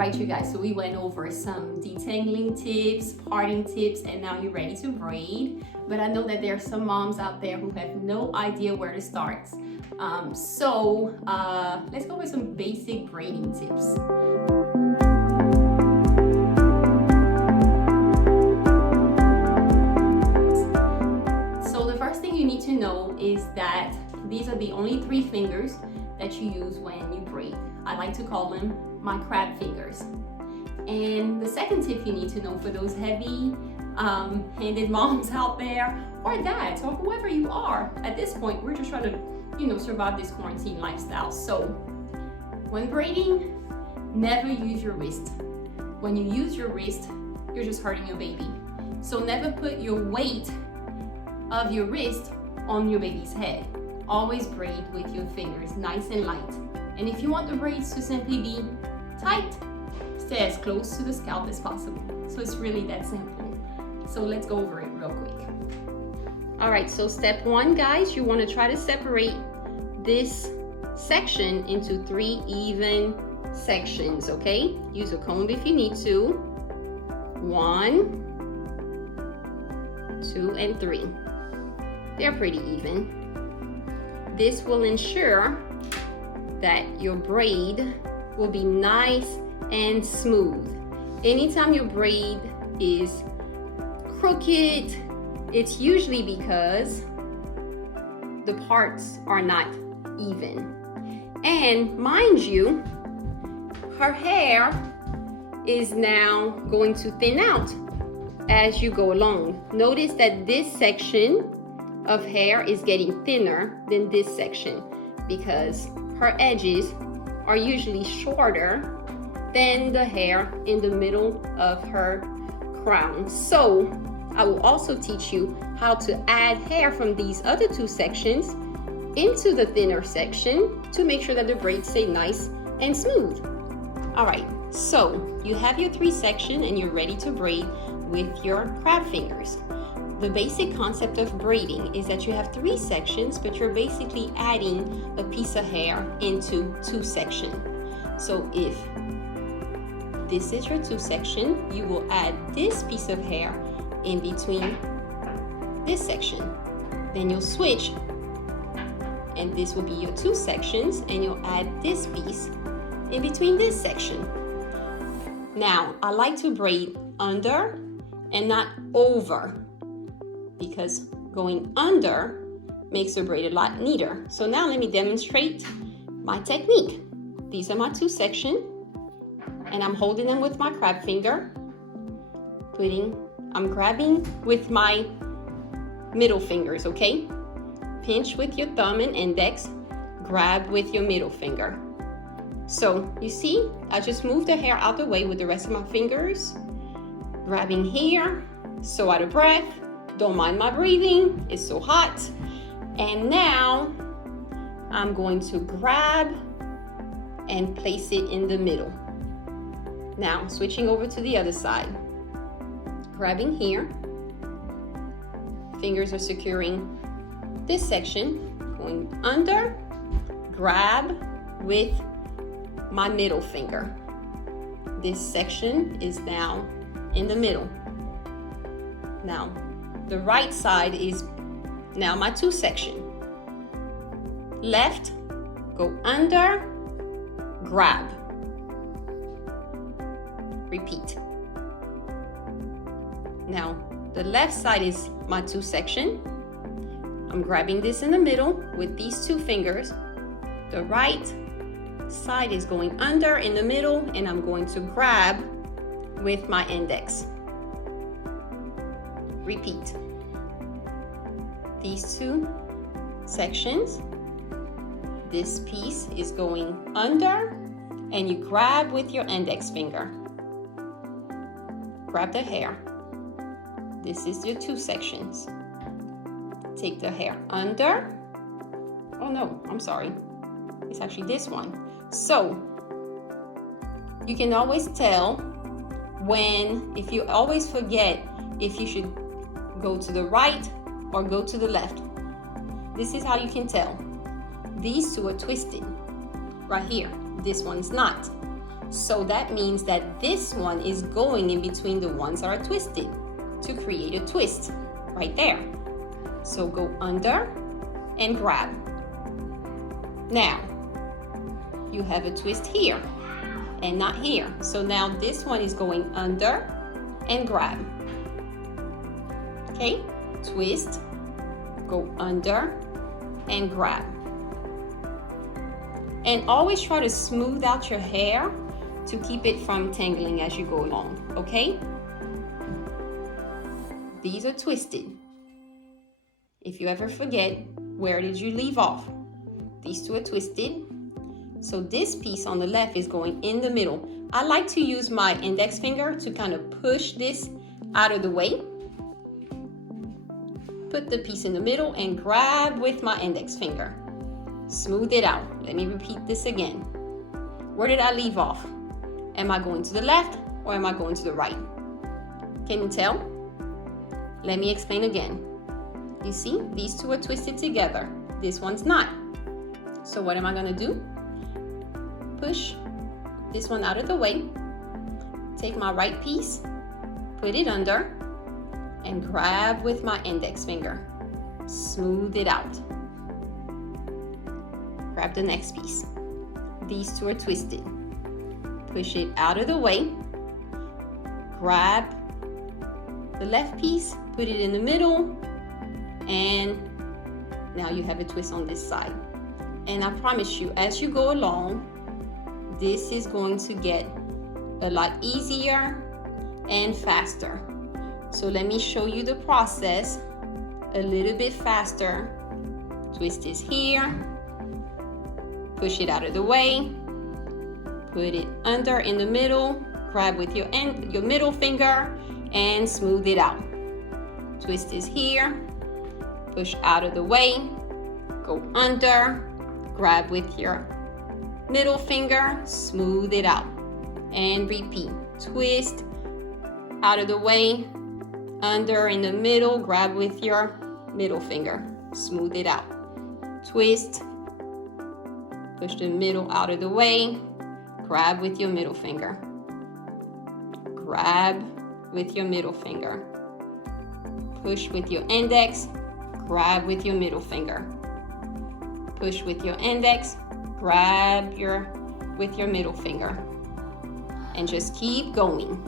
right, you guys, so we went over some detangling tips, parting tips, and now you're ready to braid. But I know that there are some moms out there who have no idea where to start. So let's go with some basic braiding tips. So the first thing you need to know is that these are the only 3 fingers that you use when you braid. I like to call them my crab fingers. And the second tip you need to know for those heavy-handed moms out there, or dads, or whoever you are, at this point, we're just trying to, survive this quarantine lifestyle. So when braiding, never use your wrist. When you use your wrist, you're just hurting your baby. So never put your weight of your wrist on your baby's head. Always braid with your fingers, nice and light. And if you want the braids to simply be tight, stay as close to the scalp as possible. So it's really that simple. So let's go over it real quick. All right, so step 1, guys, you want to try to separate this section into 3 even sections, okay? Use a comb if you need to. 1, 2, and 3. They're pretty even. This will ensure that your braid will be nice and smooth. Anytime your braid is crooked, it's usually because the parts are not even. And mind you, her hair is now going to thin out as you go along. Notice that this section of hair is getting thinner than this section because her edges are usually shorter than the hair in the middle of her crown. So I will also teach you how to add hair from these other 2 sections into the thinner section to make sure that the braids stay nice and smooth. All right, so you have your 3 sections and you're ready to braid with your crab fingers. The basic concept of braiding is that you have 3 sections, but you're basically adding a piece of hair into 2 sections. So if this is your 2 section, you will add this piece of hair in between this section. Then you'll switch, and this will be your 2 sections, and you'll add this piece in between this section. Now, I like to braid under and not over, because going under makes the braid a lot neater. So now let me demonstrate my technique. These are my 2 sections, and I'm holding them with my crab finger. I'm grabbing with my middle fingers, okay? Pinch with your thumb and index, grab with your middle finger. So you see, I just moved the hair out the way with the rest of my fingers, grabbing here, so out of breath. Don't mind my breathing, it's so hot. And now I'm going to grab and place it in the middle. Now switching over to the other side. Grabbing here, fingers are securing this section, going under, grab with my middle finger. This section is now in the middle. Now, the right side is now my 2 sections. Left, go under, grab. Repeat. Now, the left side is my 2 sections. I'm grabbing this in the middle with these 2 fingers. The right side is going under in the middle, and I'm going to grab with my index. Repeat. These 2 sections, this piece is going under, and you grab with your index finger. Grab the hair. This is your 2 sections. Take the hair under. Oh no, I'm sorry. It's actually this one. So you can always tell if you always forget if you should go to the right or go to the left. This is how you can tell. These 2 are twisted right here. This one's not. So that means that this one is going in between the ones that are twisted to create a twist right there. So go under and grab. Now, you have a twist here and not here. So now this one is going under and grab. Okay, twist, go under and grab. And always try to smooth out your hair to keep it from tangling as you go along, okay? These are twisted. If you ever forget, where did you leave off? These two are twisted. So this piece on the left is going in the middle. I like to use my index finger to kind of push this out of the way. Put the piece in the middle and grab with my index finger. Smooth it out. Let me repeat this again. Where did I leave off? Am I going to the left or am I going to the right? Can you tell? Let me explain again. You see, these two are twisted together. This one's not. So what am I gonna do? Push this one out of the way. Take my right piece, put it under, and grab with my index finger. Smooth it out. Grab the next piece. These two are twisted. Push it out of the way. Grab the left piece, put it in the middle, and now you have a twist on this side. And I promise you, as you go along, this is going to get a lot easier and faster. So let me show you the process a little bit faster. Twist is here. Push it out of the way. Put it under in the middle. Grab with your middle finger and smooth it out. Twist is here. Push out of the way. Go under. Grab with your middle finger. Smooth it out. And repeat. Twist out of the way. Under in the middle. Grab with your middle finger. Smooth it out. Twist. Push the middle out of the way. Grab with your middle finger. Grab with your middle finger. Push with your index. Grab with your middle finger. Push with your index. Grab with your middle finger. And just keep going.